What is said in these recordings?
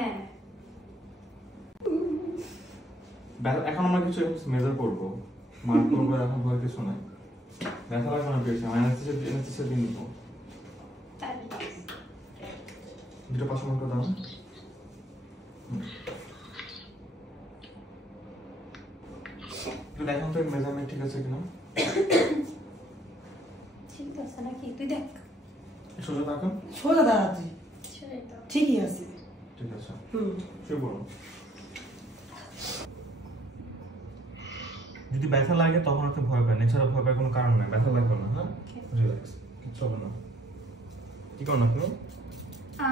হ্যাঁ এখন আমরা কিছু মেজার করবো, মার্ক করবো, এখন ভয় কিছু নাই। ব্যথা লাগবে না পেয়েছে, অ্যানাস্থেসিয়া দিয়ে নিবো। দুটো পাশে মার্ক দাও। এখন তো মেজারমেন্ট ঠিক আছে কিনা? ঠিক আছে নাকি তুই দেখ। সোজা থাকো, সোজা দাঁড়াচ্ছি, ঠিকই আছে। ঠিক আছে, শুরু করো। যদি ব্যথা লাগে তখন আপনি ভয় পান, এছাড়া ভয় পাওয়ার কোনো কারণ নেই। ব্যথা লাগবে না, হ্যাঁ, রিল্যাক্স, কিচ্ছু হবে না। কি করেন আপনি?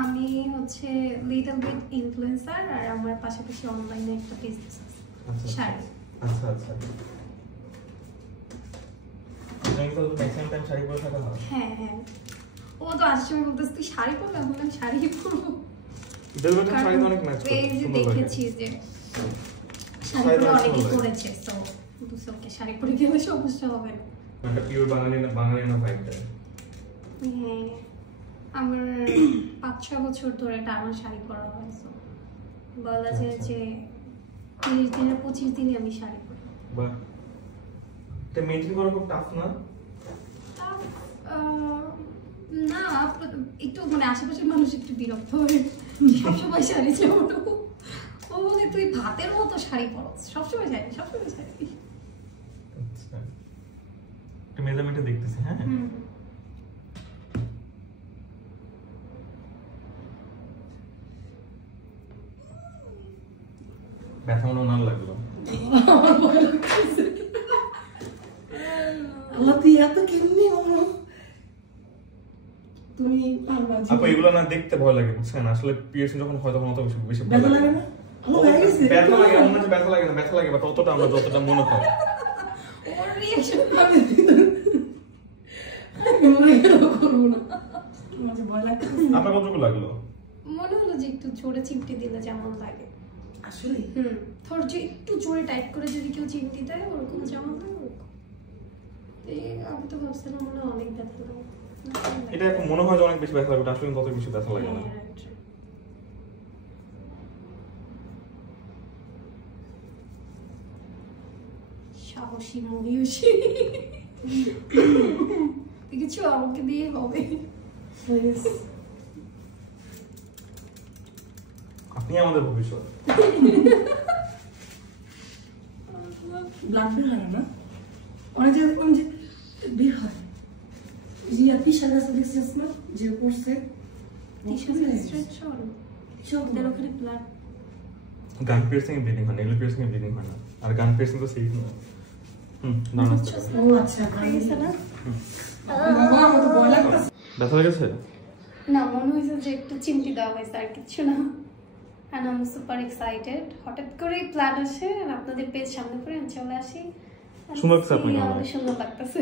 আমি হচ্ছে লিটল বিট ইনফ্লুয়েন্সার, আর আমার পাশাপাশি অনলাইনে একটা বিজনেস আছে। শাড়ি। আচ্ছা আচ্ছা। শাড়ি পরে থাকা হয়? হ্যাঁ হ্যাঁ, ও তো আসছে বলতেছে তুই শাড়ি পরবি, আমি বললাম শাড়ি পরবো। শাড়ি তো অনেক ম্যাচ করে, দেখেছি যে শাড়ি পরে অনেকে পরেছে, তো বুঝতে শাড়ি পরে গেলে সমস্যা হবে না। একটা পিওর বাঙালি না ভাইবটা। হ্যাঁ, আমার 5-6 বছর ধরে টানা শাড়ি পরা হয়েছে। বলা যায় যে 30 দিনে 25 দিনে আমি শাড়ি পরি। বাহ, এটা মেইনটেইন করা খুব টাফ না? না, একটু মানে আশেপাশের মানুষ একটু বিরক্ত হয় সবসময় শাড়ি পরো। ও বলে তুই ভাতের মতো শাড়ি পরো, সবসময় শাড়ি। আচ্ছা, একটা মেজারমেন্টে দেখতেছি। হ্যাঁ, ব্যথা মনে না লাগলো? আল্লাহ, তুই এত কেমনি তুমি আপু এগুলো না দেখতে ভয় লাগে, বুঝছেন? আসলে পিরিয়ডস যখন হয় তখন অত বেশি ভয় ব্যথা লাগে লাগে না। না? ব্যথা লাগে, এমন না যে ব্যথা লাগে না, ব্যথা লাগে, বাট অতটা আমরা যতটা মনে হয়। ওর রিঅ্যাকশন আমি করবো না, মাঝে ভয় লাগছে। আপনার কতটুকু লাগলো? মনে হলো যে একটু জোরে চিমটি দিলে যেমন লাগে আসলে ধর যে একটু জোরে টাইট করে যদি কেউ চিমটি দেয় ওরকম যেমন লাগে ওরকম। আমি তো ভাবছিলাম মনে হয় অনেক ব্যথা লাগে, এটা এখন মনে হয় যে অনেক বেশি ব্যথা লাগে, আসলে তত বেশি ব্যথা লাগে না। সাহসী মহিষী কিছু আমাকে দিয়ে হবে। আপনি আমাদের ভবিষ্যৎ। ব্লাড বের হয় না, অনেক জায়গায় দেখলাম যে বের হয়। রিয়া পিসার কাছে দেখছিস না যে করছে, গান পিয়ার্সিং এ ব্লিডিং হয় না, এগুলো পিয়ার্সিং এ ব্লিডিং হয় না, আর গান পিয়ার্সিং তো সেফ না। ও আচ্ছা, ব্যথা লেগেছে? না, মনে হয়েছে যে একটু চিমটি দেওয়া হয়েছে, আর কিছু না। And I'm super excited. হঠাৎ করে প্ল্যান আসে আর আপনাদের পেজ সামনে করে আমি চলে আসি। সুন্দর লাগছে আপনাকে। সুন্দর লাগতেছে।